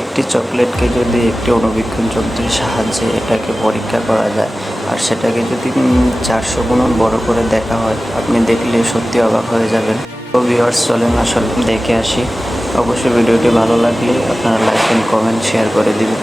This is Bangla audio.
একটি চকলেটকে যদি একটি অণুবীক্ষণ যন্ত্রের সাহায্যে এটাকে পরীক্ষা করা যায় আর সেটাকে যদি 400 গুণন বড় করে দেখা হয়, আপনি দেখলে সত্যি অবাক হয়ে যাবেন। তো ভিউয়ার্স, চলেন আসলে দেখে আসি। অবশ্যই ভিডিওটি ভালো লাগলে আপনারা লাইক এন্ড কমেন্ট শেয়ার করে দিবেন।